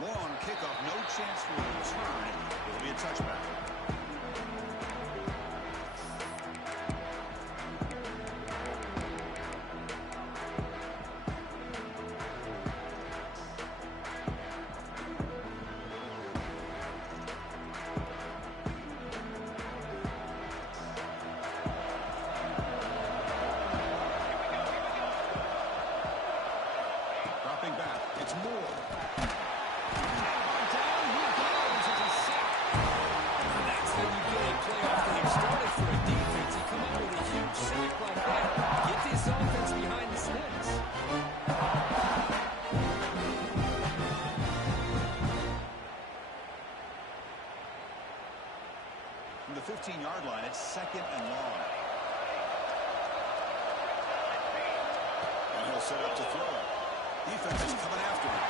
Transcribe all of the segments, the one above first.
More on kickoff. No chance for a return. It'll be a touchback. Dropping back. It's Moore. That's how you get a playoff game started for a defense. You come out with a huge sack like that. Get this offense behind the sticks. From the 15-yard line, it's 2nd and long. And he'll set up to throw. Defense is coming after him.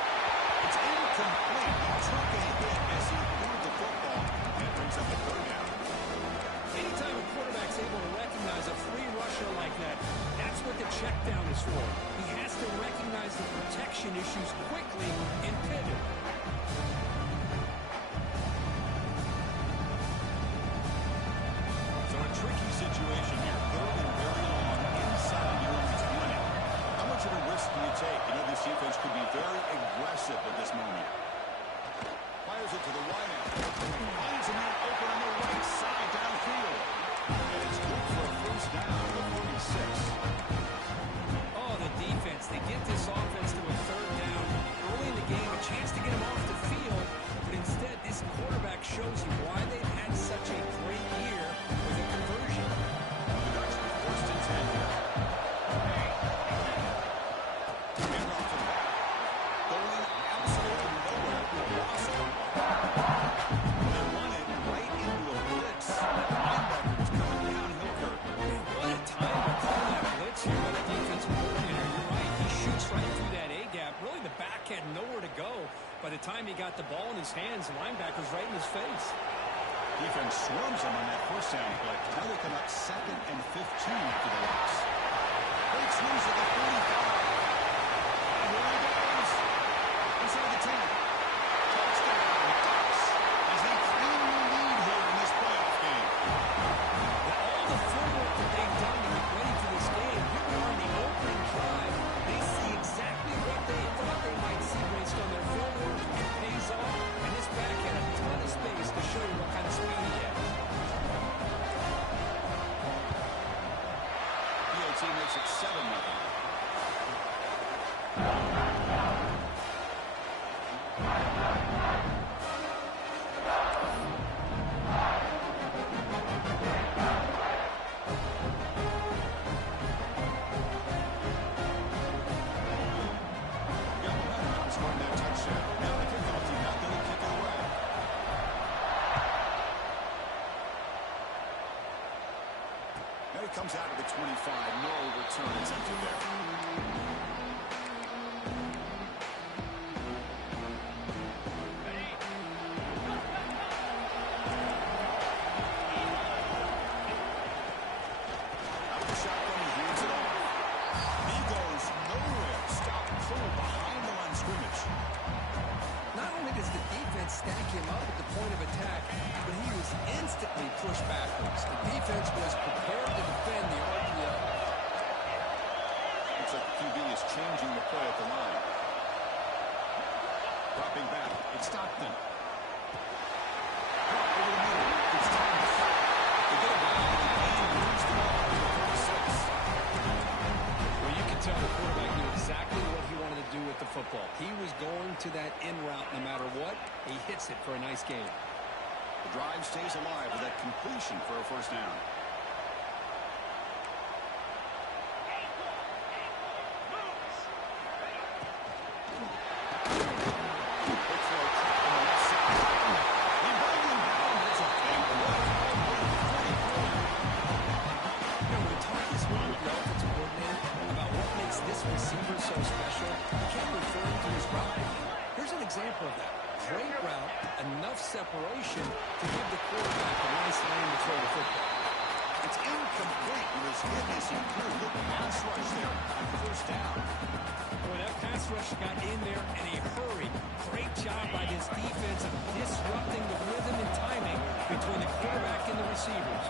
It's incomplete. He took a hit as he threw the football, and it brings up a 3rd down. Anytime a quarterback's able to recognize a free rusher like that, that's what the check down is for. He has to recognize the protection issues quickly and pivot. So a tricky situation here. 3rd and very long inside your own 20. How much of a risk do you take? You know, this defense could be very aggressive at this moment. Fires it to the wide end. Finds a man open on the right side downfield. And it's good for a 1st down to the 46. Oh, the defense. They get this offense to a 3rd down. Early in the game, a chance to get him off the field. But instead, this quarterback shows you why they've had such a great year with a conversion. The Ducks with 1st and 10 here. And off to the back. Going absolutely nowhere. Lost it. They run it right into a blitz. That linebacker was coming downhill here. What a time to call that blitz here by the defensive coordinator. You're right. He shoots right through that A-gap. Really, the back had nowhere to go. By the time he got the ball in his hands, the linebacker's right in his face. Defense swarms him on that 1st down play. Now they come up 2nd and 15 for the Ducks. Breaks loose at the 45. And here he goes. Inside the 10. Touchdown, Ducks, as they claim the lead here in this playoff game. With all the footwork that they've done to get ready for this game, here we are in the opening drive. They see exactly what they thought they might see based on their footwork. It pays off, and this back had a ton of space to show you what kind of speed he has. DOT makes it 7-0. Scoring that touchdown. Now the kickoff team not going to kick it away. Now he comes out of the 25. No return attempted there. Out of the shotgun, he hands it off. He goes nowhere. Stop pull behind the line of scrimmage. Not only does the defense stack him up at the point of attack, but he was instantly pushed backwards. The defense was prepared to defend the RPO. Looks like the QB is changing the play at the line. Dropping back. It's Stockton. Over the middle. It's Thomas. They get around and moves the ball to the 46. Well, you can tell the quarterback knew exactly what he wanted to do with the football. He was going to that in route no matter what. He hits it for a nice game. The drive stays alive with that completion for a 1st down. example of that. Great route, enough separation to give the quarterback a nice lane to throw the football. It's incomplete. He was hit as he threw. Look at the pass rush there on 1st down. Boy, that pass rush got in there in a hurry. Great job by between the quarterback and the receivers.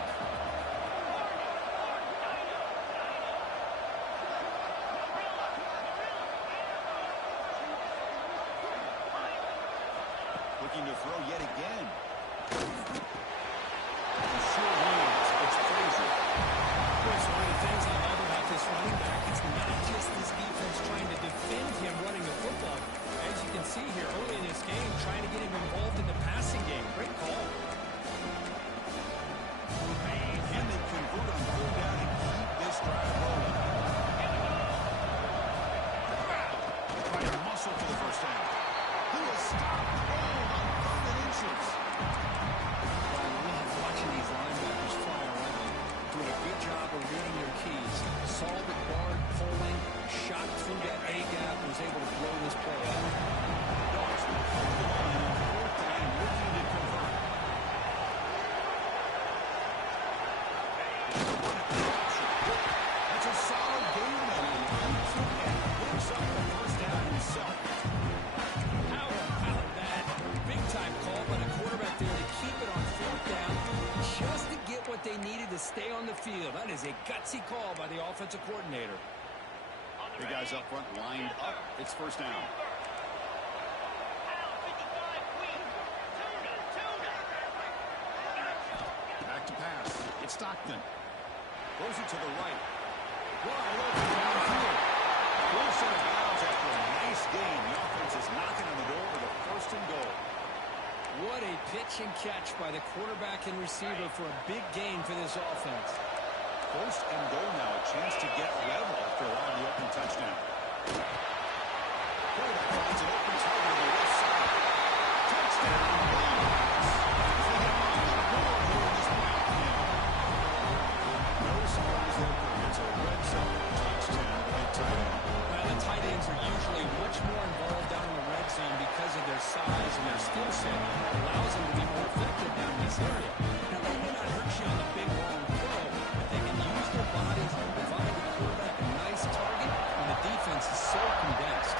Looking to throw yet again. And sure wins. It's crazy. Chris, one of the things I love about this running back is not just this defense trying to defend him running the football. As you can see here early in this game, trying to get him involved in the passing game. Great call. Can they convert on third down and keep this drive rolling? Trying to muscle for the first down. He is stopped cold on 3rd and inches. I love watching these linebackers fly around, doing a good job of reading their keys. Saw the guard pulling, shot through that A-gap, and was able to blow this play out. Dogs will hold the line on 4th down, looking to convert. That's a solid game then. And picks up the first down himself. How about that? Big-time call by the quarterback there to keep it on 4th down, just to get what they needed to stay on the field. That is a gutsy call by the offensive coordinator. The guys up front lined up. It's first down. Back to pass. It's Stockton. Throws it to the right. Wide open downfield. Full set of bounds after a nice game. The offense is knocking on the door for the 1st and goal. What a pitch and catch by the quarterback and receiver for a big gain for this offense. 1st and goal now. A chance to get level after allowing the open touchdown. Quarterback finds an open target on the left side. Touchdown. They have on the board here in this playoff game. No surprise there. It's a red zone touchdown by tight end. Well, the tight ends are usually much more involved down in the red zone because of their size and their skill set. It allows them to be more effective down in this area. Now, they may not hurt you on the big long throw, but they can use their bodies and provide the quarterback a nice target when the defense is so condensed.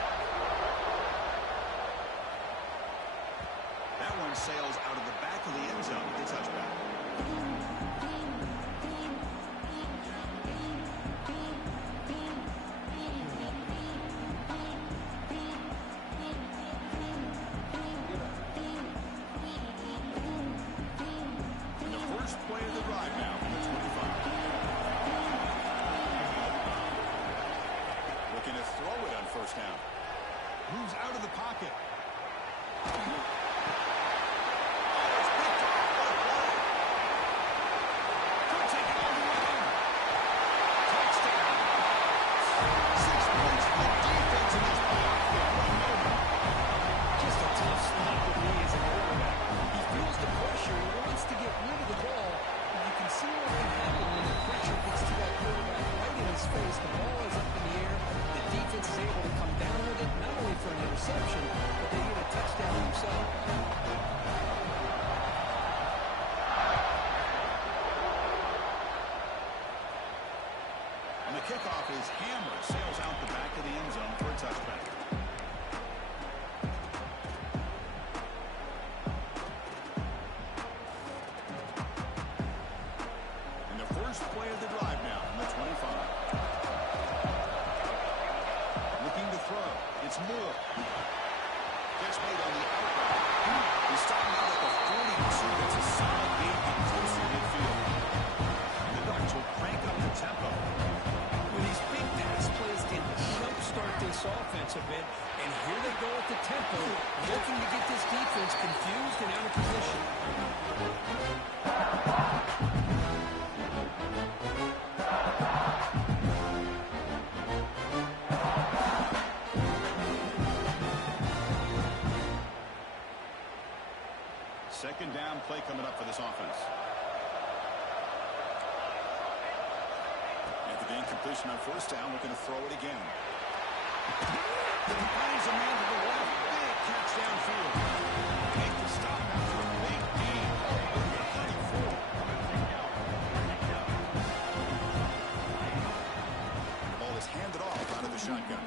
That one sails out of the back of the end zone with the touchback. And the first play of the drive now from the 25. Looking to throw it on 1st down. Moves out of the pocket. And the kickoff is hammered, sails out the back of the end zone for a touchback. And the first play of the drive now from the 25. Looking to throw. It's Moore. Catch made on the outright. He's starting out at the 42. That's a solid gain close to midfield. And the Ducks will crank up the tempo. When these big pass plays can jumpstart this offense a bit, and here they go at the tempo, looking to get this defense confused and out of position. Second down play coming up for this offense. After the incompletion on 1st down, looking to throw it again. Finds a man to the left. Big catch downfield. Make the stop after a big gain. Number 34. The ball is handed off out of the shotgun.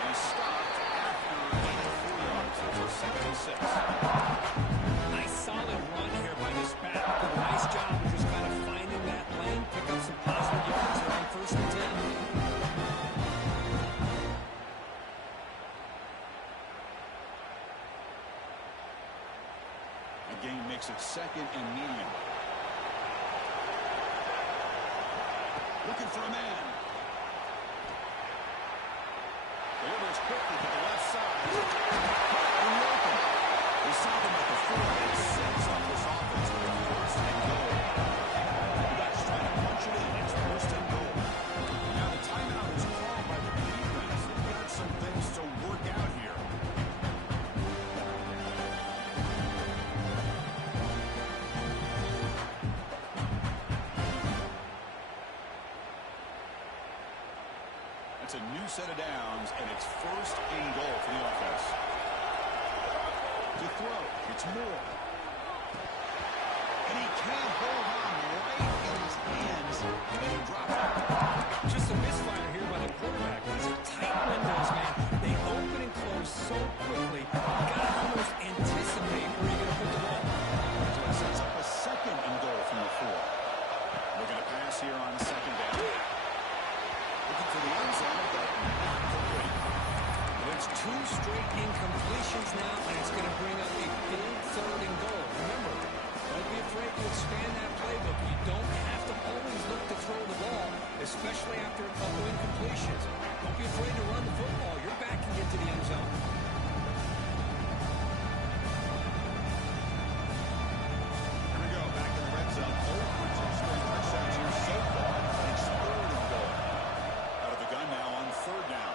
And stopped after 84 yards. It's a 2nd and 6. Nice gain makes it 2nd and medium. Looking for a man. Delivers quickly to the left side. In the open. They saw them at the 4 and sets up this offense for a 1st and goal. You guys trying to punch it in. It's 1st and goal. Now the timeout is called by the defense. They've got some things to work out here. It's a new set of downs, and it's 1st and goal for the offense. To throw, it's Moore. And he can't hold on right in his hands, and he drops it. Just a misfire here by the quarterback. These are tight windows, man. They open and close so quickly. You got to almost anticipate where you're going to put the ball. So it sets up a 2nd and goal from the 4. We're going to pass here on 2nd down. Looking for the end zone, but not complete. It's 2 straight incompletions now, and it's going to bring up a big 3rd and goal. Remember, don't be afraid to expand that playbook. You don't have to always look to throw the ball, especially after a couple incompletions. Don't be afraid to run the football. You're backing into the end zone. Here we go, back in the red zone. 0 for 2 straight touchdowns here so far. It's 3rd and goal. Out of the gun now on 3rd down.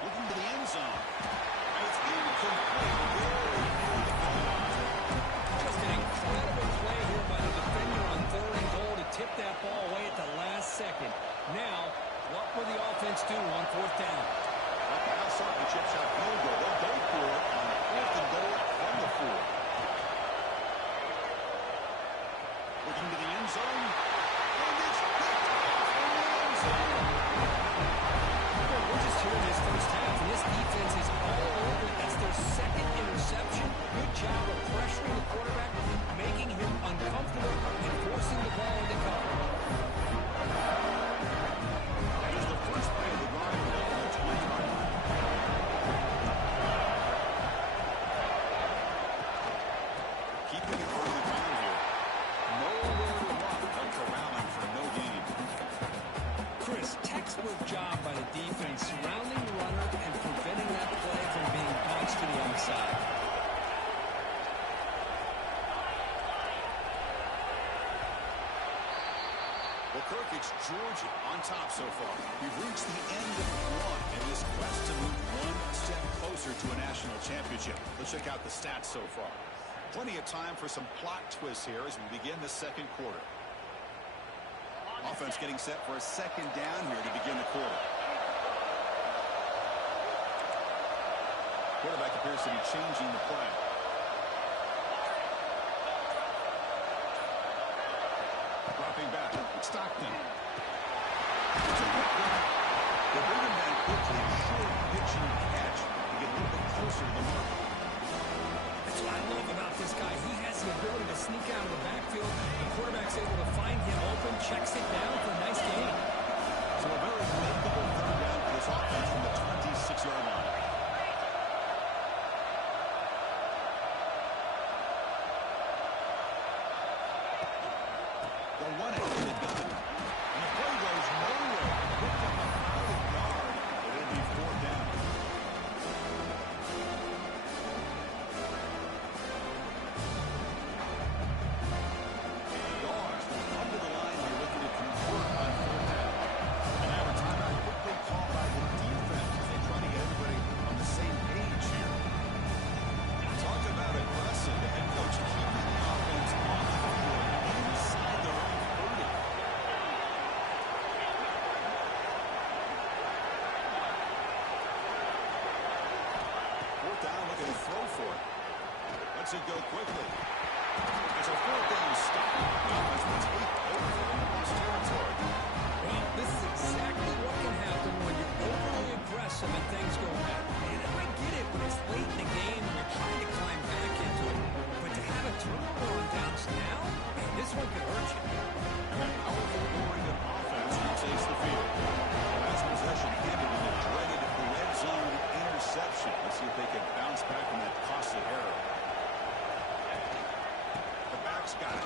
Looking to the end zone. And it's incomplete. Very near the goal line. Just an incredible play here by the defender on 3rd and goal to tip that ball away at the last second. Now, what will the offense do on 4th down? Well, pass up the chip shot field goal. They'll go for it on 4th and goal from the 4. Looking to the end zone. And it's picked off in the end zone. We're just here in this first half, and this defense is all over it. That's their 2nd interception. Good job of pressuring the quarterback, making him uncomfortable, and forcing the ball into cover. That is the first play of the drive on the 20-yard line. Keeping it on the ground here. Nowhere to run, but corralling for no gain. Chris, textbook job by the defense, surrounding the runner and preventing that play from being bounced to the outside. Well, Kirk, it's Georgia on top so far. We've reached the end of 1 in this quest to move 1 step closer to a national championship. Let's check out the stats so far. Plenty of time for some plot twists here as we begin the 2nd quarter. Offense getting set for a 2nd down here to begin the quarter. Quarterback appears to be changing the play. Dropping back, Stockton. It's a quick run. They bring him down quickly, short pitch and catch to get a little bit closer to the mark. That's what I love about this guy. He has the ability to sneak out of the backfield. The quarterback's able to find him open, checks it down for a nice gain. So a very remarkable 3rd down for this offense from the 26-yard line. They'll run it in the gun. And the play goes nowhere. Picked up a solid yard, but it'll be 4th down. Dogs will come to the line here looking to convert on 4th down. And now a timeout quickly called by the defense as they try to get everybody on the same page here. Talk about aggressive. The head coach keeping the offense on the field inside their own 30. Fourth down, looking to throw for it. Lets it go quickly. It's a 4th down stop. The offense will take over in lost territory. Well, this is exactly what can happen when you're overly aggressive and things go bad. And I get it when it's late in the game and you're trying to climb back into it. But to have a turnover on downs now, man, this one could hurt you. And that powerful Oregon offense takes the field. Last possession ended in a dreaded red zone interception. Let's see if they can bounce back from that costly error. next guy.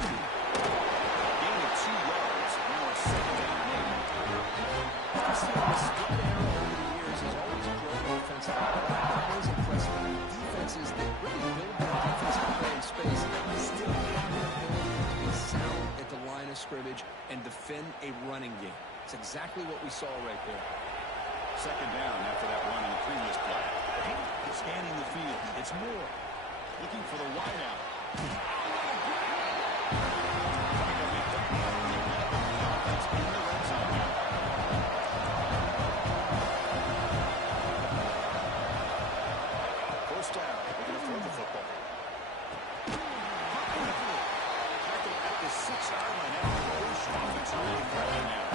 Gain of 2 yards. Now a second down and 8. The spread arrow over the years has always grown offensively. But always impressive defenses that really build their defensive play in space still have the ability to be sound at the line of scrimmage and defend a running game. It's exactly what we saw right there. Second down after that run in the previous play. Scanning the field. It's Moore. Looking for the wideout. That's in the red zone now. First down. We're going to throw the football. Tackle at the 6-yard line. Offense really threatening now.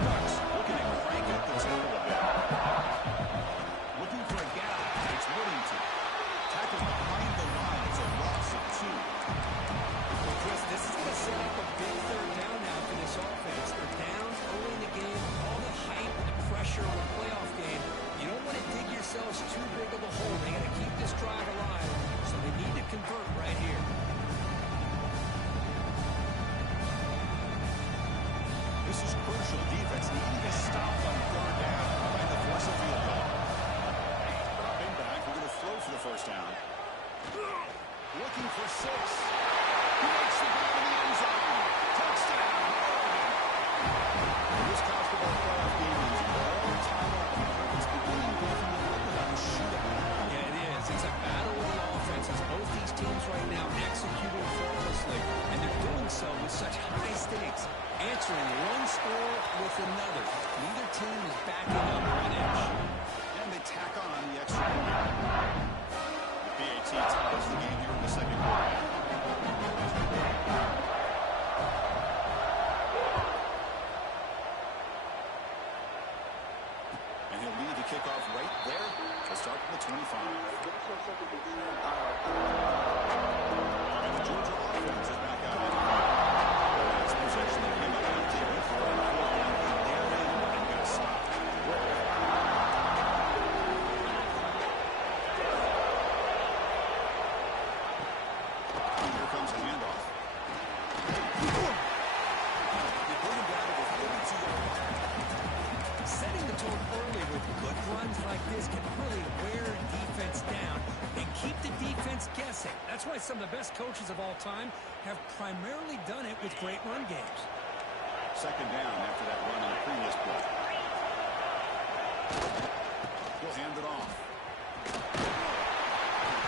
Ducks looking to crank up the tempo a bit. Looking for a gap. It's Whittington. Tackle behind the line. It's a loss of 2. Well, Chris, this is going to set up a big third down now for this offense. They're down early in the game. All the hype and the pressure of a playoff game. You don't want to dig yourselves too big of a hole. They got to keep this drive alive, so they need to convert right here. This is crucial. Defense needing a stop on third down. Trying to force a field goal. Dropping back. We're going to throw for the first down. Looking for 6. He makes the grab in the end zone. Touchdown, Oregon. This college football playoff game is all tied up. It's beginning to become a little bit of a shootout. Yeah, it is. It's a battle of the offenses. Both these teams right now executing flawlessly, and they're doing so with such high stakes. Answering one score with another. Neither team is backing up one inch. And they tack on the extra point. The PAT ties the game here in the second quarter. And he'll lead the kickoff right there to start from the 25. And the Georgia offense is back out on the field. Last possession that came up empty before the fourth down. They're in and got stopped. Here comes a handoff. They bring him down to the 32-yard line. Setting the tone early with good runs like this can really wear defense down and keep the defense guessing. That's why some of the best coaches of all time have primarily done it with great run games. Second down after that run on the previous play. He'll hand it off.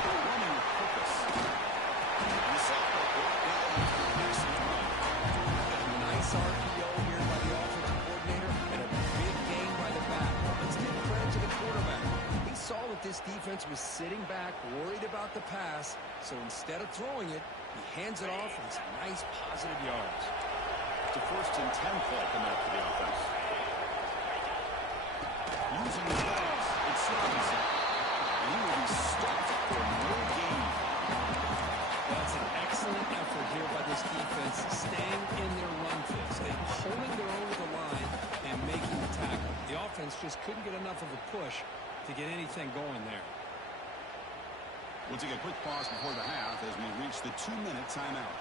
Running with purpose. And Sackler brought down after an excellent run. Nice RPO here by the offensive coordinator and a big gain by the back. Let's give credit to the quarterback. He saw that this defense was sitting back, worried about the pass, so instead of throwing it, he hands it off and some nice positive yards. It's a 1st and 10 play coming up for the offense. Using his legs, it's Robinson. And he will be stopped for no gain. That's an excellent effort here by this defense, staying in their run fits. They're holding their own with the line and making the tackle. The offense just couldn't get enough of a push to get anything going there. We'll take a quick pause before the half as we reach the 2-minute timeout.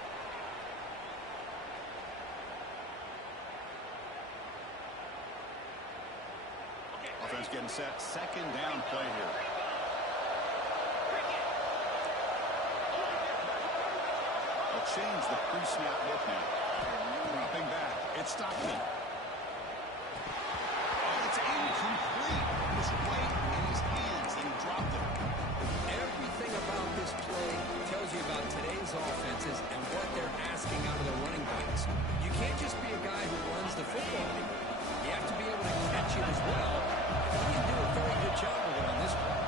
Offense getting set. Second down play here. They'll change the pre-snap look now. Dropping back. It's Stockton. Oh, it's incomplete. It was right in his hands, and he dropped it. Everything about this play tells you about today's offenses and what they're asking out of their running backs. You can't just be a guy who runs the football anymore. You have to be able to catch it as well. He didn't do a very good job of it on this play.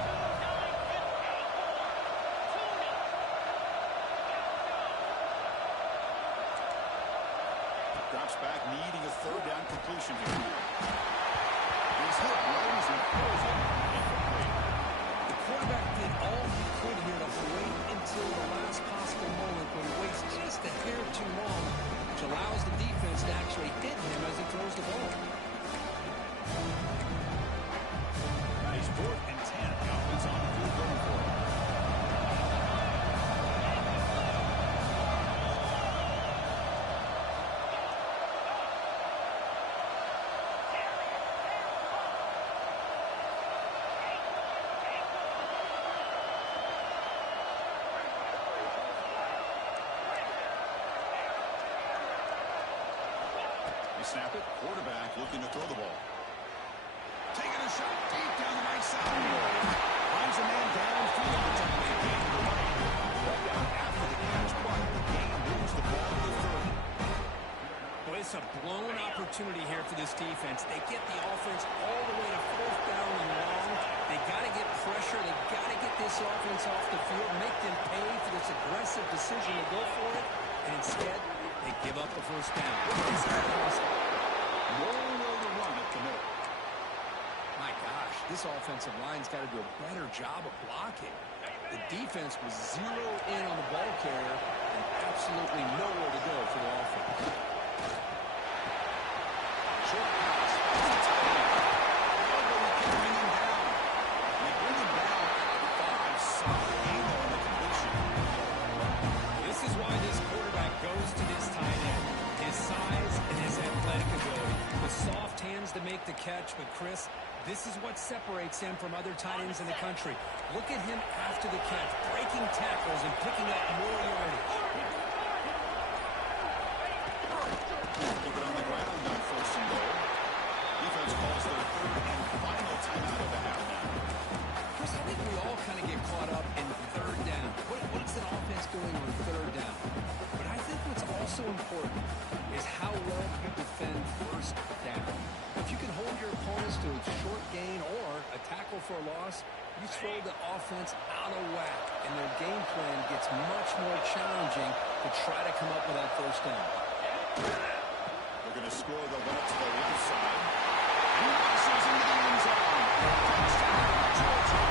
Drops back, needing a third down completion here. He's hit, runs, and throws it. The quarterback did all he could here to wait until the last possible moment when he waits just a hair too long, which allows the defense to actually hit him as he throws the ball. Nice 4th and 10. The offense on the field going for it. to snap it. Quarterback looking to throw the ball. Taking a shot deep down the right side. Finds a man downfield to make it to the right. Brought down after the catch, but the game moves the ball to the 30. Well, it's a blown opportunity here for this defense. They get the offense all the way to 4th down and long. They got to get pressure. They got to get this offense off the field, make them pay for this aggressive decision to go for it. And instead, they give up the 1st down. It's awesome. Nowhere to run at the middle. My gosh, this offensive line's got to do a better job of blocking. The defense was zeroed in on the ball carrier and absolutely nowhere to go for the offense. Short pass. Nobody can bring him down. They bring him down at the 5. Solid gain on the completion. This is why this quarterback goes to this tight end. His size and his athletic ability. The soft hands to make the catch, but Chris, this is what separates him from other tight ends in the country. Look at him after the catch, breaking tackles and picking up more yardage. Keep it on the ground on 1st and goal. Defense calls their 3rd and final timeout of the half now. Chris, I think we all kind of get caught up in 3rd down. What is an offense doing on 3rd down? But I think what's also important is how well you defend 1st down. If you can hold your opponents to a short gain or a tackle for a loss, you throw the offense out of whack, and their game plan gets much more challenging to try to come up with that 1st down. They're going to score the one to the left side. He rushes into the end zone. Touchdown, Georgia.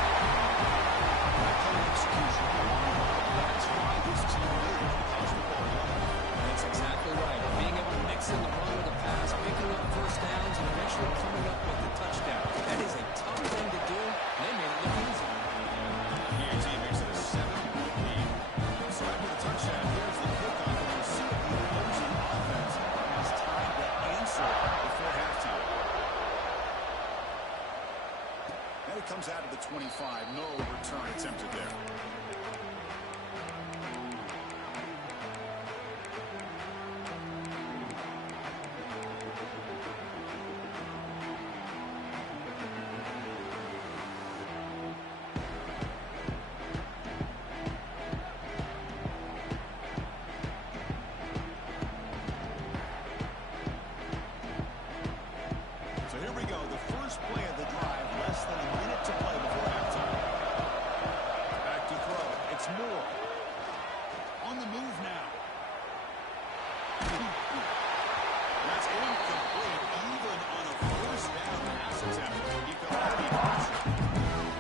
Excellent execution. That's why this team made it to the college football playoff. That's exactly right. Being able to mix in the run with the pass, picking up 1st downs, and eventually coming up with the touchdown. That is a tough thing to do. They made it look easy. UGA makes it a 7-point lead. So after the touchdown, here's the kickoff. And we'll see if the opposing offense has time to answer before halftime. And it comes out of the 25. No return attempted there. So here we go, the first play of the drive, less than a minute to play before halftime. Back to throw. It's Moore. On the move now. That's incomplete, even on a 1st down pass attempt. He felt heavy pressure.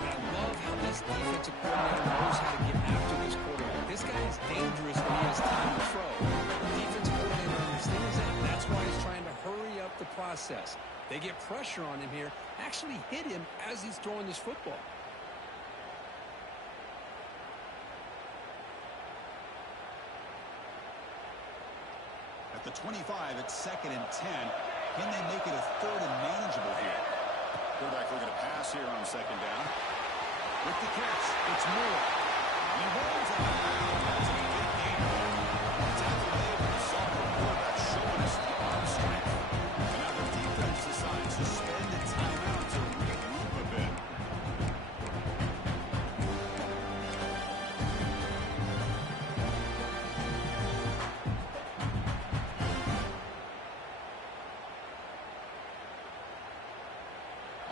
But I love how this defensive coordinator knows how to get after this quarterback. This guy is dangerous when he has time to throw. The defensive coordinator understands that. That's why he's trying to hurry up the process. They get pressure on him here, actually hit him as he's throwing this football. At the 25, it's 2nd and 10. Can they make it a 3rd and manageable here? Quarterback looking to pass here on 2nd down. With the catch, it's Moore. He holds it. That's a big gain. Tackle made with a sophomore quarterback showing us the arm strength. And now the defense decides to spend a timeout to regroup a bit.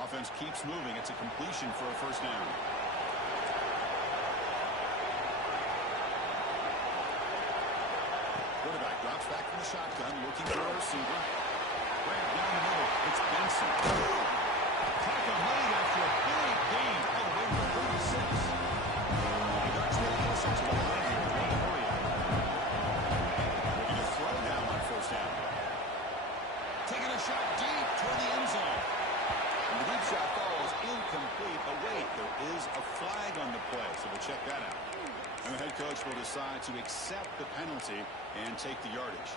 Offense keeps moving. It's a completion for a 1st down. Quarterback drops back from the shotgun, looking for a receiver. Grab down the middle. It's Benson. Tackle made after a big gain all the way to 36. He darts the closer to the line here. Looking to throw down on 1st down. Taking a shot deep toward the end zone. And the deep shot falls incomplete. But wait, there is a flag on the play, so we'll check that out. And the head coach will decide to accept the penalty and take the yardage.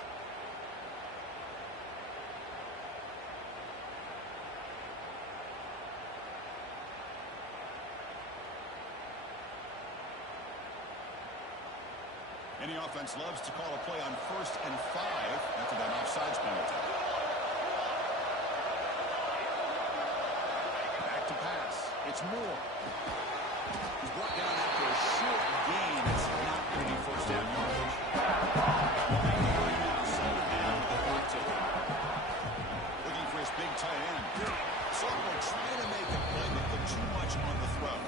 Any offense loves to call a play on 1st and 5 after that offsides penalty. It's Moore. He's brought down after a short gain. It's not going to be first down yardage. Right now, second down with the clock ticking. Looking for his big tight end. Sophomore trying to make a play, but put too much on the throw.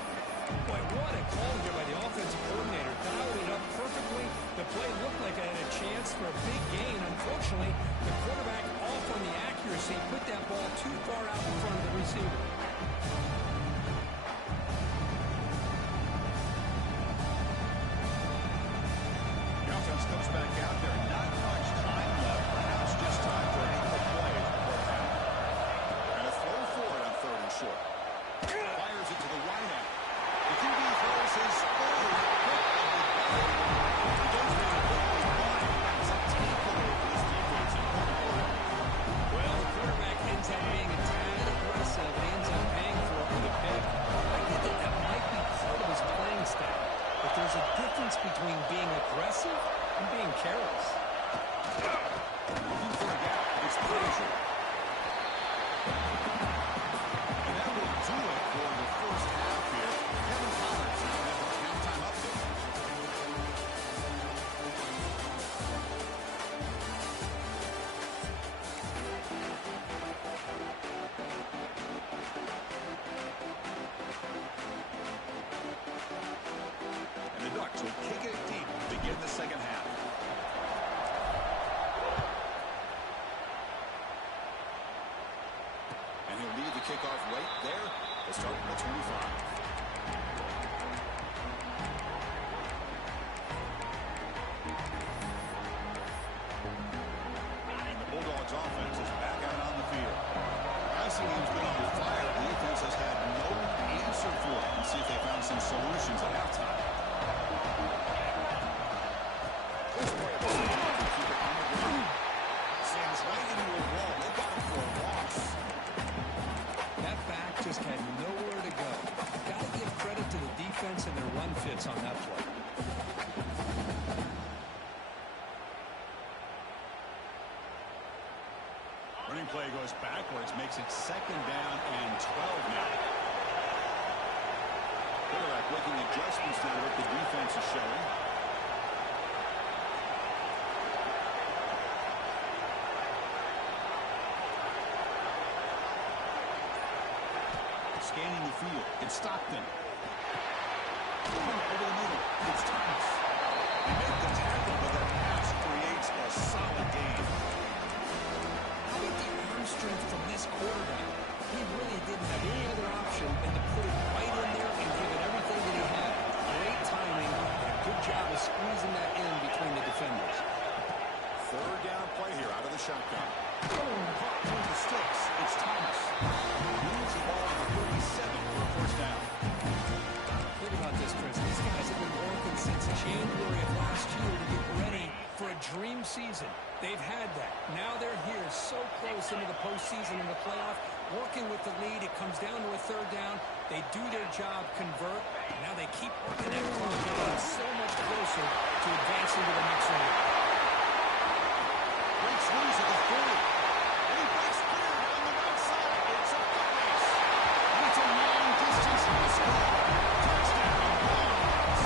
Boy, what a call here by the offensive coordinator. Dialed it up perfectly. The play looked like it had a chance for a big gain. Unfortunately, the quarterback off on the accuracy, put that ball too far out in front of the receiver. The offense comes back out there. Not much time left. Perhaps just time for a couple plays before half. And a throw for it on third and short. Fires it to the wide out. The QB throws his third pick of the day. He goes down quickly, but it's a takeaway for this defense in quarter one. Well, the quarterback ends up being a tad aggressive and ends up paying for it with a pick. I think that might be part of his playing style. But there's a difference between being aggressive and being careless. Looking for a gap. It's Frazier. And that will do it for the first half here. Kevin Collins's now has his halftime update. And the Ducks will kick it deep to begin the second half. And he'll lead the kickoff right there to start at the 25. And the Bulldogs offense is back out on the field. Passing game's been on fire. The defense has had no answer for it. Let's see if they found some solutions at halftime. This play of the to keep it on the ground. Sends right into a wall. They got him for a loss. That back just had nowhere to go. Got to give credit to the defense and their run fits on that play. Running play goes backwards, makes it second down and 12 now. Quarterback making adjustments now what the defense is showing. Scanning the field. It's Stockton. Over the middle. It's Thomas. They make the tackle, but that pass creates a solid gain. How about the arm strength from this quarterback? He really didn't have any other option than to put it right in there and give it everything that he had. Great timing. Good job of squeezing that in between the defenders. Third down play here out of the shotgun. Caught through the sticks. It's Thomas. Moves the ball to the 37 for a first down. Think about this, Chris. These guys have been working since January of last year to get ready for a dream season. They've had that. Now they're here so close into the postseason and the playoff, working with the lead. It comes down to a third down. They do their job, convert. Now they keep working that clock, getting so much closer to advancing to the next round. Breaks loose at the 40. And he breaks clear on the right side. It's a foot race. And it's a long distance score. Touchdown, Bulldogs.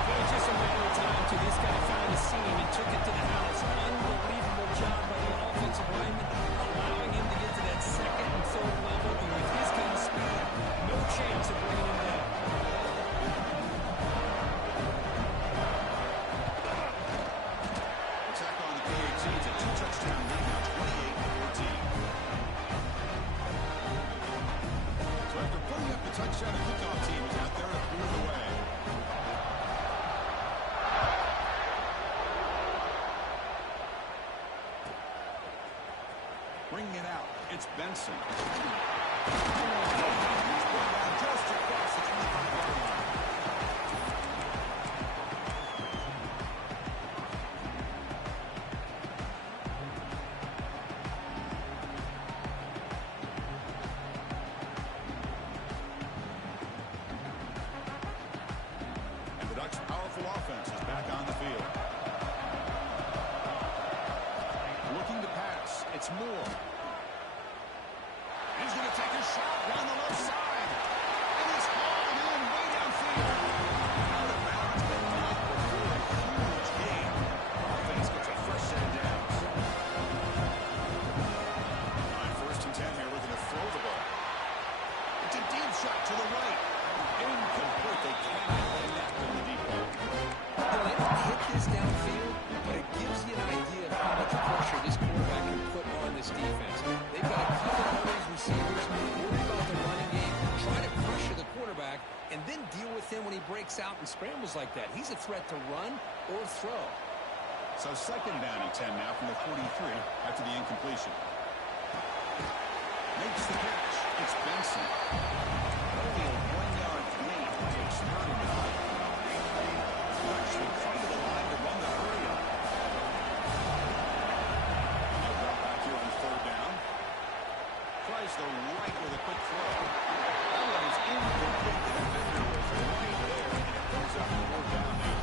It was just a matter of time till this guy found a seam and took it to the house. Unbelievable job by the offensive lineman, allowing him to get to that second and third level. And with his kind of speed, no chance of bringing him down. Attack on the PAT. It's a two-touchdown lead now, 28-14. So after putting up the touchdown, the kickoff team is out there to clear the way. Bringing it out, it's Benson. He's brought down just across the 25-yard line. And the Ducks' powerful offense is back on the field. Looking to pass. It's Moore. He's going to take a shot down the left side. and then deal with him when he breaks out and scrambles like that. He's a threat to run or throw. So second down and 10 now from the 43 after the incompletion. Makes the catch. It's Benson. Only a 1-yard gain takes 39. Actually come to the line to run the hurry up. Now brought back here on third down. Tries the right with a quick throw. That one is incomplete. The defender was right there, and it brings up fourth down now.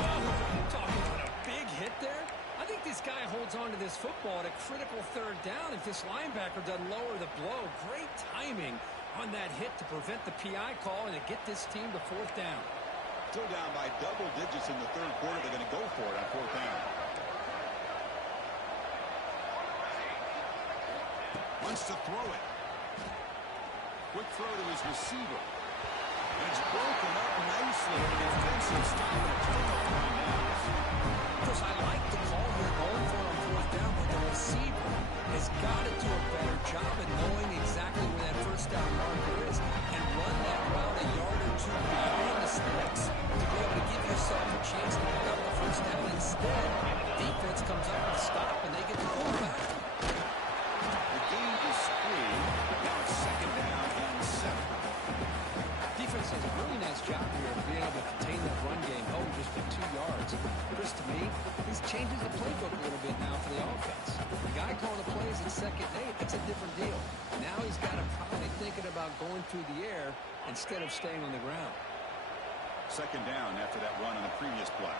Well, you're talking about a big hit there. I think this guy holds on to this football at a critical third down if this linebacker doesn't lower the blow. Great timing on that hit to prevent the PI call and to get this team to fourth down. Still down by double digits in the third quarter. They're going to go for it on fourth down. Wants to throw it. Quick throw to his receiver. And it's broken up nicely. Defensive stop and a turnover on downs. Because I like the call here going for it on fourth down, but the receiver has got to do a better job of knowing exactly where that first down marker is and run that route a yard or two behind the sticks to be able to give yourself a chance to pick up the first down. Instead, the defense comes up with a stop and they get the ball back. The game is free. Now it's second down and 7. Defense does a really nice job here of being able to contain that run game home just for 2 yards. Chris, to me, this changes the playbook a little bit now for the offense. The guy calling the plays at second and 8, that's a different deal. Now he's got to probably thinking about going through the air instead of staying on the ground. Second down after that run on the previous play.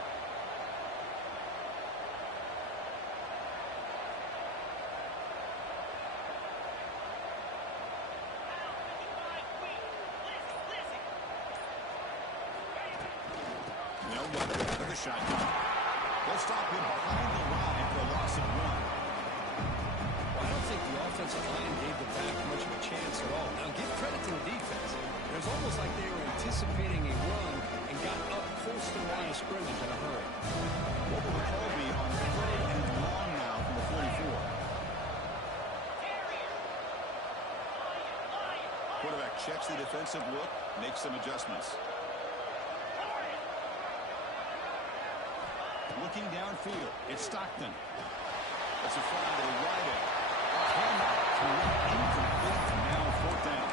The shotgun. They'll stop him behind the line for a loss of 1. Well, I don't think the offensive line gave the back much of a chance at all. Now, give credit to the defense. It was almost like they were anticipating a run and got up close to the line of scrimmage in a hurry. What will the call be on third and long now from the 44? Quarterback checks the defensive look, makes some adjustments. Looking downfield, it's Stockton. That's a fly to the right end. Incomplete, now fourth down.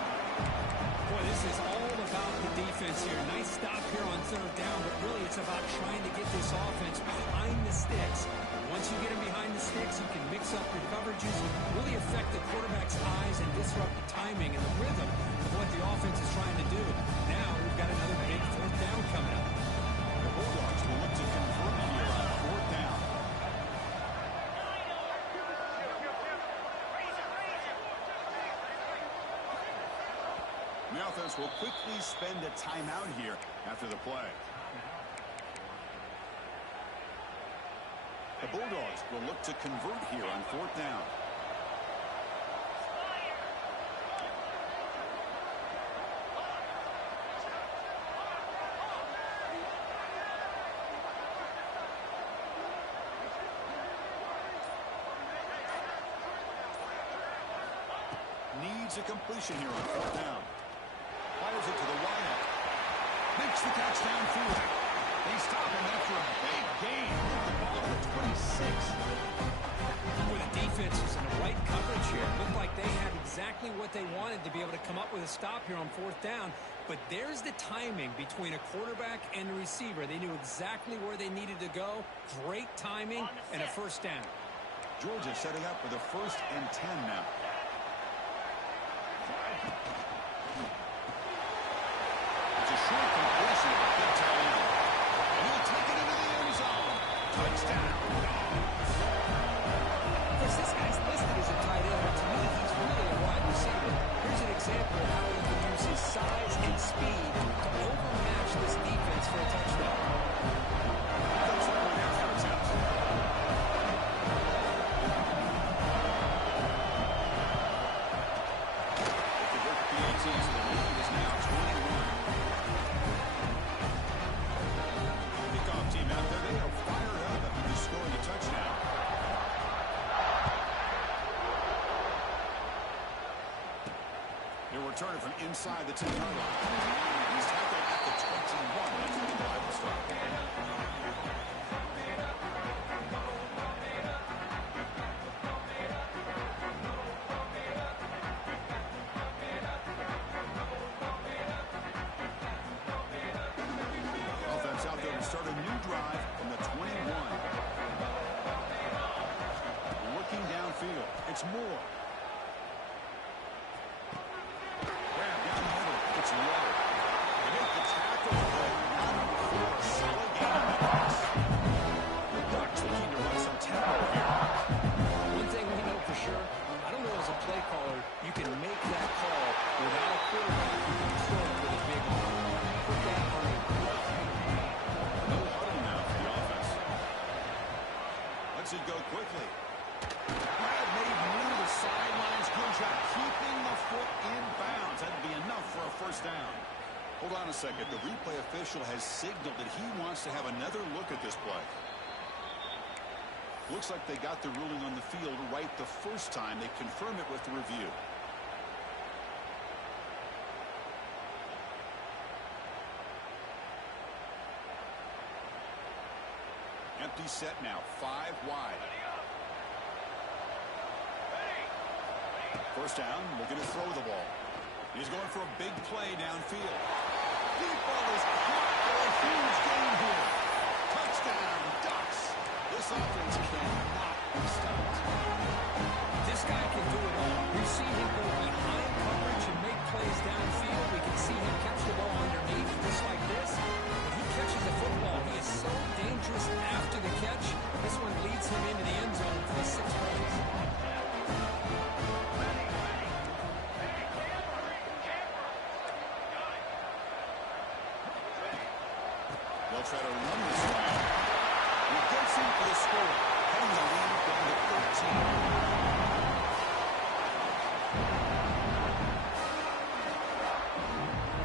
Boy, this is all about the defense here. Nice stop here on third down, but really it's about trying to get this offense behind the sticks. Once you get them behind the sticks, you can mix up your coverages, really affect the quarterback's eyes and disrupt the timing and the rhythm of what the offense is trying to do. Now we've got another big fourth down coming up. The Bulldogs will look to convert here on fourth down. The offense will quickly spend a timeout here after the play. The Bulldogs will look to convert here on fourth down. Needs a completion here on fourth down. Fires it to the wideout. Makes the catch downfield. They stop him after a big gain. The ball at 26. Boy, the defense is in the right coverage here. Looked like they had exactly what they wanted to be able to come up with a stop here on fourth down. But there's the timing between a quarterback and a receiver. They knew exactly where they needed to go. Great timing and a first down. Georgia setting up for the 1st and 10 now. It's a short completion of a big tight end. And he'll take it into the end zone. Touchdown. Of course, this guy's listed as a tight end, but to me, he's really a wide receiver. Here's an example of how he can use his size and speed to overmatch this defense for a touchdown. That's a great effort attempt. If you look at the ATs, the lead is now 21. Kickoff team out there, they are fired up after just scoring a touchdown. They're returning from inside the 10-yard line. He's drive from the 21. Looking downfield. It's Moore. Grab down the middle. It's low. They make the tackle for a solid gain on that pass. The Ducks looking to run some tempo here. One thing we know for sure, I don't know as a play caller, you can make that call without a quarterback who can throw it with a big arm. Put that on a no huddle now for the offense. Lets it go quickly. Brad made near the sidelines. Good job keeping the foot in bounds. That'd be enough for a first down. Hold on a second. The replay official has signaled that he wants to have another look at this play. Looks like they got the ruling on the field right the first time. They confirm it with the review. Empty set now, 5 wide. First down, looking to throw the ball. He's going for a big play downfield. Deep ball is caught for a huge gain here. Touchdown, Ducks. This offense cannot be stopped. This guy can do it all. We've seen him go behind coverage and make plays downfield. We can see him catch the ball underneath just like this. When he catches the football, he is so dangerous after the catch. This one leads him into the end zone for the 6 points. They'll try to run this one. It gets him for the score, cutting the lead down to 13.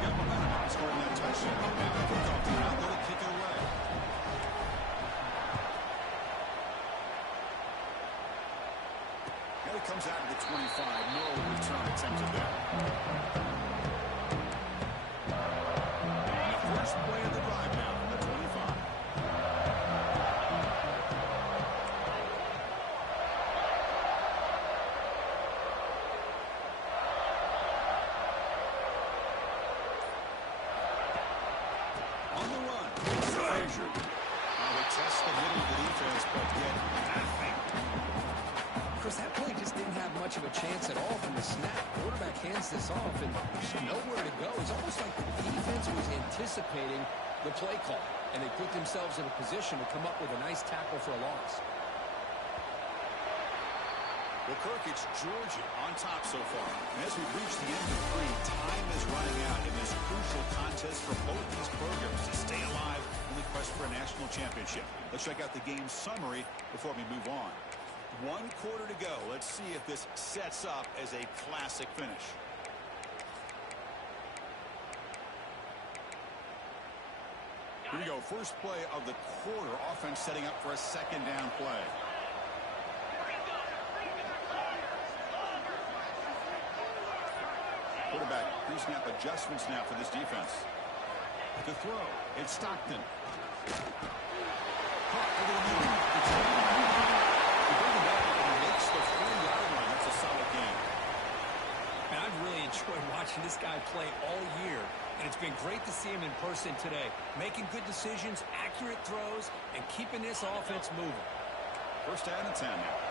Got momentum after scoring that touchdown. Now the kickoff team out there to kick it away. Now he comes out to the 25. No return attempted there. First play of the drive now from the 25. On the run, it's Frazier. Now they test the middle of the defense, but get nothing. Chris, that play just didn't have much of a chance at all from the snap. Quarterback hands this off, and there's nowhere to go. It's almost like the defense was anticipating the play call, and they put themselves in a position to come up with a nice tackle for a loss. Well, Kirk, it's Georgia on top so far. And as we've reached the end of 3, time is running out in this crucial contest for both these programs to stay alive in the quest for a national championship. Let's check out the game summary before we move on. 1 quarter to go. Let's see if this sets up as a classic finish. Here we go. First play of the quarter. Offense setting up for a second down play. Quarterback pre-snap adjustments now for this defense. To throw, it's Stockton. Caught over the middle. It's he brings it back and he makes the 40-yard line. That's a solid game. And I've really enjoyed watching this guy play all year, and it's been great to see him in person today, making good decisions, accurate throws, and keeping this offense moving. First down and 10 now.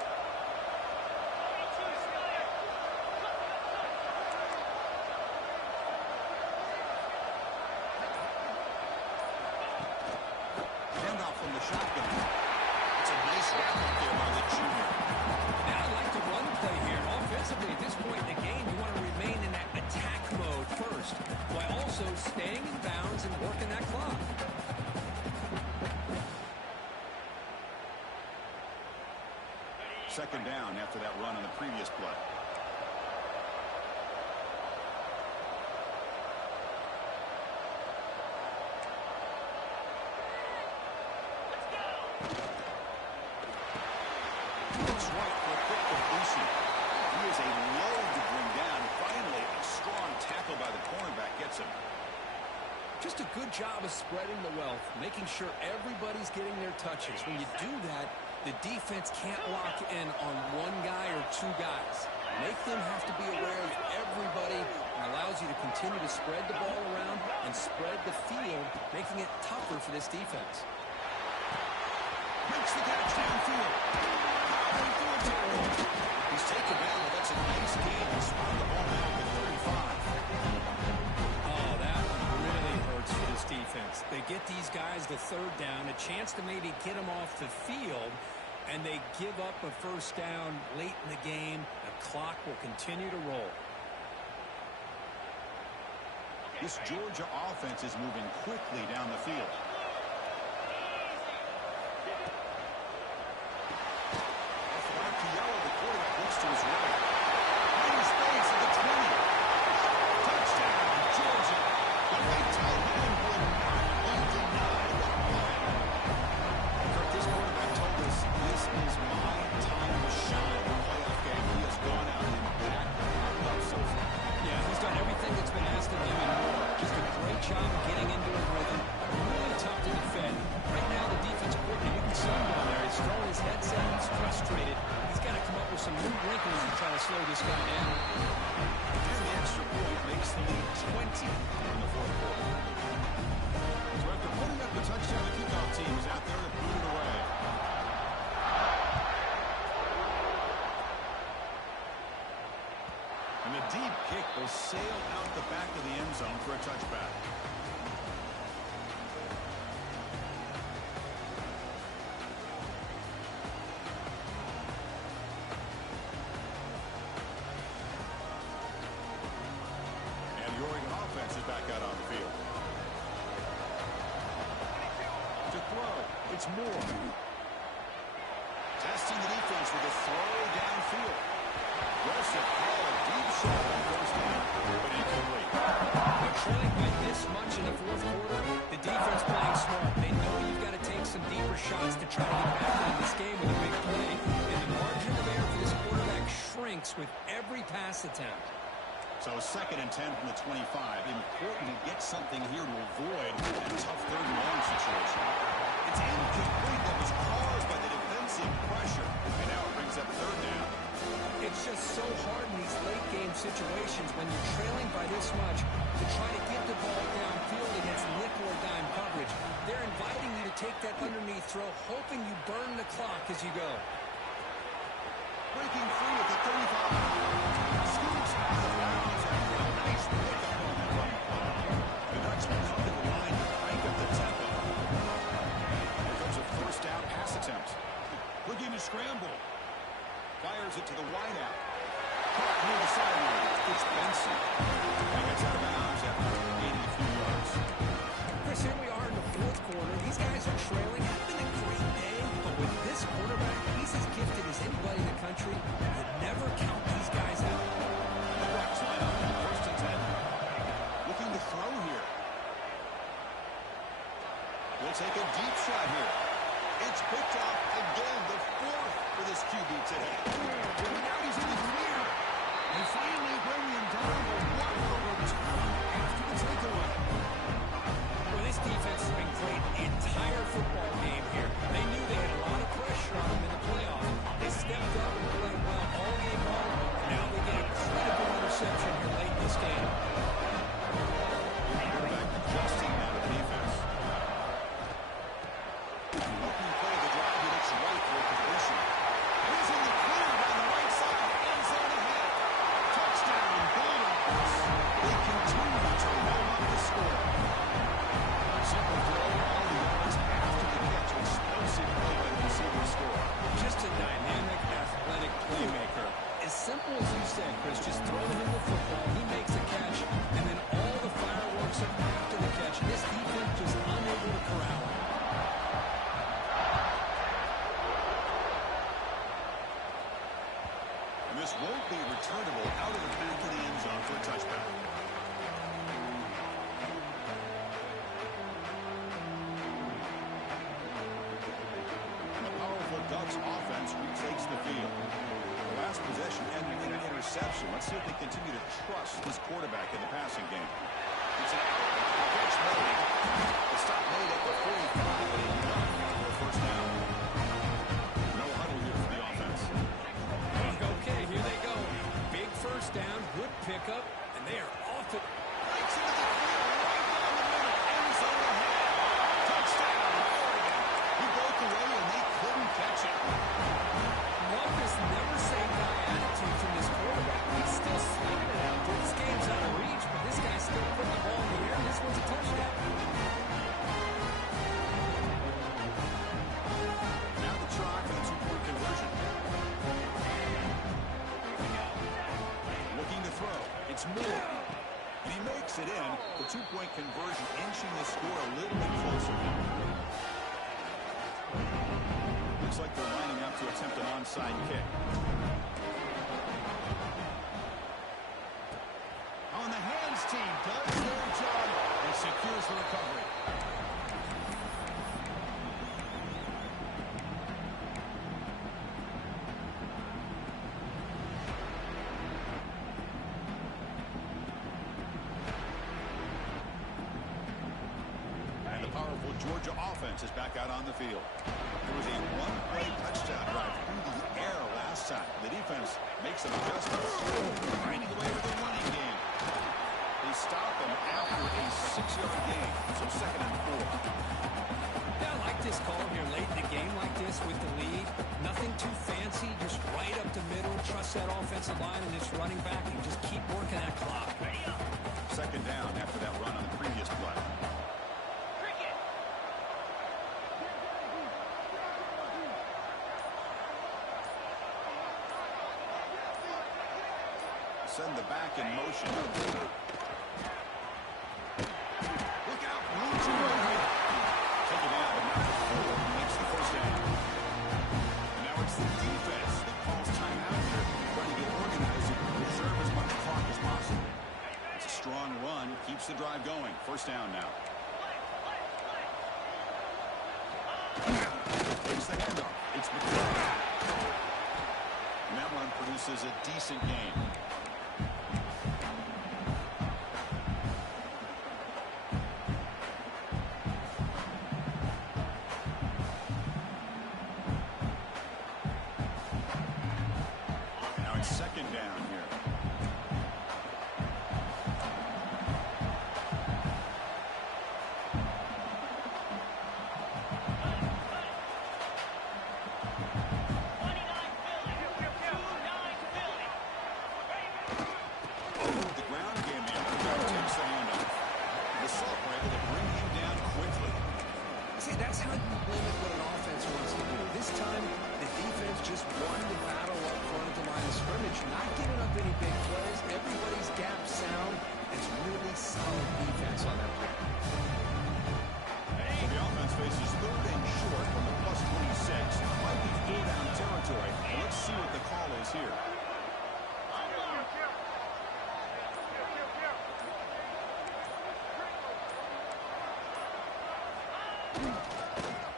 From the shotgun. It's a nice wrap up there by the junior. Now I'd like to run play here. Offensively, at this point in the game, you want to remain in that attack mode first, while also staying in bounds and working that clock. Second down after that run on the previous play. Looks right for a quick completion. He is a load to bring down. Finally, a strong tackle by the cornerback gets him. Just a good job of spreading the wealth, making sure everybody's getting their touches. When you do that, the defense can't lock in on one guy or 2 guys. Make them have to be aware of everybody, and allows you to continue to spread the ball around and spread the field, making it tougher for this defense. Makes the catch downfield. Going through a tackle. He's taken down, but that's a nice gain. He spotted the ball out at 35. Oh, that one really hurts for this defense. They get these guys the third down, a chance to maybe get them off the field, and they give up a first down late in the game. The clock will continue to roll. This Georgia offense is moving quickly down the field. Off the back to Yellow, the quarterback looks to his right. In space at the 20. Touchdown, Georgia. The big tight end will not be denied the play. Kirk, this quarterback told us this is my time to shine in the playoff game. He has gone out and backed up so far. Yeah, he's done everything that's been asked of him and more. Just a great job of getting into a rhythm. Really tough to defend. Right now, the defensive coordinator, you can see him down there. He's throwing his headset. He's frustrated. He's got to come up with some new wrinkles to try to slow this guy down. And the extra point makes the lead 20 in the fourth quarter. So after putting up the touchdown, the kickoff team is out there to boot it away. And the deep kick will sail out the back of the end zone for a touchback. And the Oregon offense is back out on the field. To throw, it's Moore. Testing the defense with a throw downfield. Aggressive throw, deep shot on first down, but incomplete. They're trailing by this much in the fourth quarter. The defense playing smart. They know you've got to take some deeper shots to try to get back into this game with a big play. And the margin of error for this quarterback shrinks with every pass attempt. So 2nd and 10 from the 25. Important to get something here to avoid a tough third and long situation. It's incomplete. That was caused by the defensive pressure. And now it brings up third down. It's just so hard in these late game situations when you're trailing by this much to try to get the ball downfield against nickel or dime coverage. They're inviting you to take that underneath throw, hoping you burn the clock as you go. Breaking free at the 35. Scoops out of bounds after a nice pickup on the run. The Dutchman up to the line to crank up the tempo. Here comes a first down pass attempt. Looking to scramble. Fires it to the wideout. Caught near the sideline. It's Benson. And gets out of bounds after gaining a few yards. Chris, here we are in the fourth quarter. These guys are trailing. It's been a great day, but with this quarterback, he's as gifted as anybody in the country. You never count these guys out. The Bucs line up in 1st and 10. Looking to throw here. He'll take a deep shot here. It's picked off again, the 4th for this QB today. And now he's in the clear. And finally, William Dunn will walk the return after the takeaway. Well, this defense has been great the entire football game here. They knew they had a lot of pressure on them in the playoffs. They stepped up and played well all game long. Now they get a critical interception here late in this game. The quarterback adjusting now to the defense. Opening play of the drive, he looks right for a completion. He's in the clear down the right side. End zone ahead. Touchdown, Bulldogs. They continue to roll up the score. Simple throw, all the yards after the catch. Explosive play by the receiver score. Just a dynamic, athletic playmaker. As simple as you said, Chris, just throw him the football, he makes a catch, and then all the fireworks are after the catch. This defense just unable to corral him. And this won't be returnable out of the back of the end zone for a touchback. And the powerful Ducks offense retakes the field. The last possession ending in an interception. Let's see if they continue to trust this quarterback in the passing game. It's an catch made. The stop made at the 45, but enough for a first down. No huddle here for the offense. Okay, here they go. Big first down, good pickup, and they are off it. Breaks into the field, right down the middle, end zone ahead. Touchdown, Oregon. He broke away and they three-point conversion, inching the score a little bit closer. Looks like they're lining up to attempt an onside kick. On the hands team does their job and secures the recovery. Georgia offense is back out on the field. There was a one-play touchdown drive through the air last time. The defense makes some adjustments, finding a way with the running game. They stop them after a 6-yard gain, so 2nd and 4. Yeah, I like this call here late in the game like this with the lead. Nothing too fancy, just right up the middle. Trust that offensive line and this running back and just keep working that clock. 2nd down after that run on the previous play. Send the back in motion. Look out. Room to run here. Take it out. Number 4 makes the first down. And now it's the defense that calls timeout here. Trying to get organized and preserve as much clock as possible. It's a strong run. Keeps the drive going. First down now. Takes the handoff. It's McCoy. And that run produces a decent gain.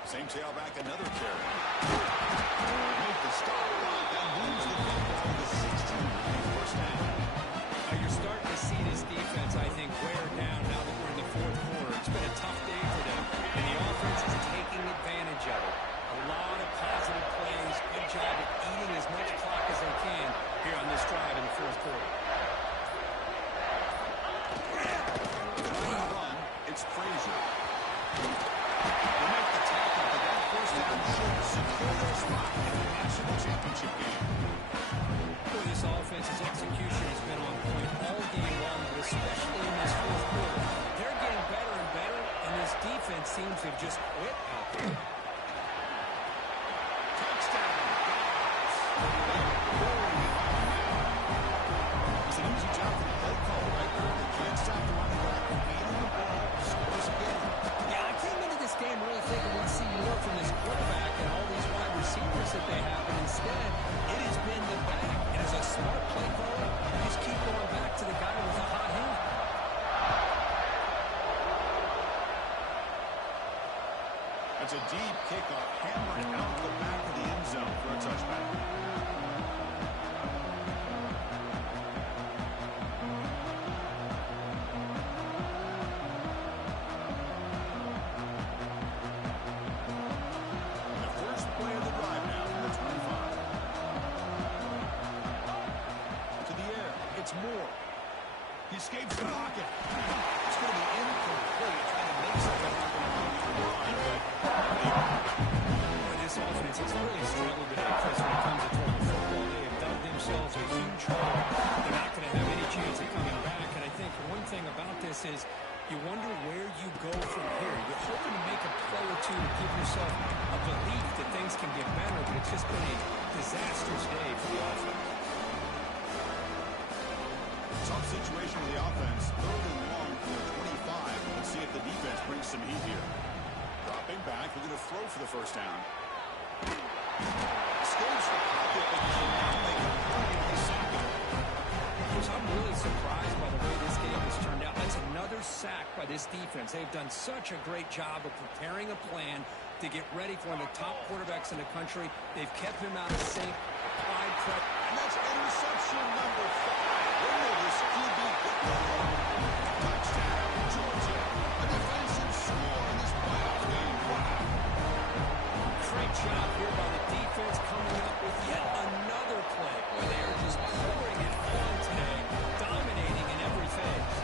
Same tailback, another carry. Make the stop and moves the football to the 16. First down. Now you're starting to see this defense, I think, wear down now that we're in the 4th quarter. It's been a tough day for them, and the offense is taking advantage of it. A lot of positive plays. Good job at eating as much clock as they can here on this drive in the 4th quarter. Run, it's Frazier. They make the tackle, but that first down should secure their spot in the national championship game. Boy, this offense's execution has been on point all game long, but especially in this 4th quarter. They're getting better and better, and this defense seems to have just quit out there. Touchdown. It's an easy job for the play call right there. They can't stop the running back from beating the ball. Scores again. Yeah, I came into this game really thinking we'd see more from this quarterback and all these wide receivers that they have, but instead, it has been the back. And as a smart play caller, you just keep going back to the guy with a hot hand. It's a deep kickoff, hammered out the back of the end zone for a touchback. The first play of the drive now from the 25. To the air, it's Moore. He escapes the pocket. It's going to be incomplete, and it makes up a happen on the line, but Boy, this offense has really struggled today, Chris, when it comes to throwing the football. They have dug themselves a huge hole. They're not going to have any chance of coming back, and I think one thing about this is you wonder where you go from here. You're hoping to make a play or two to give yourself a belief that things can get better, but it's just been a disastrous day for the offense. tough situation with the offense. 3rd and long from the 25. bring some heat here. Dropping back, we're going to throw for the first down. Escapes the pocket, but can now make a play to the second. I'm really surprised by the way this game has turned out. That's another sack by this defense. They've done such a great job of preparing a plan to get ready for one of the top quarterbacks in the country. They've kept him out of sync, applied pressure. And that's interception number 5. Where will this QB get the ball? Touchdown, Georgia. A defensive score in this playoff game. Wow. Great job here by the defense coming up with yet another play. Boy, they are just pouring it on today, dominating in every phase.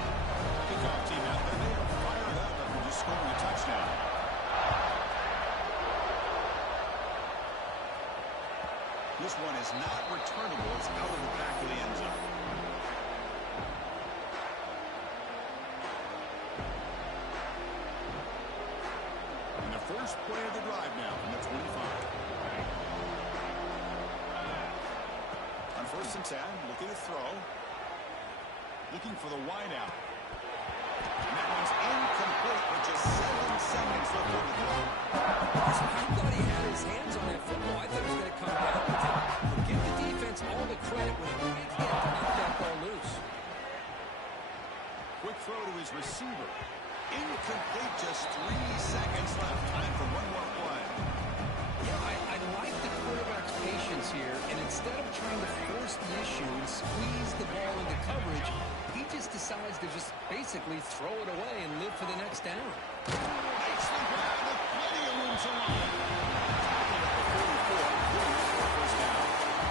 Kickoff team out there. They are fired up after just scoring a touchdown. This one is not returnable. It's out of the back of the end zone. And the first play of the drive now from the 25. On 1st and 10, looking to throw. Looking for the wide out. And that one's incomplete with just 7 seconds left on the clock. I thought he had his hands on that football. I thought he was going to come down with it. Give the defense all the credit with a quick hit to knock that ball loose. Quick throw to his receiver. Incomplete, just 3 seconds left. Time for one more play. Yeah, I like the quarterback's patience here, and instead of trying to force the issue and squeeze the ball into coverage, he just decides to just basically throw it away and live for the next down. Makes the grab with plenty of room to run.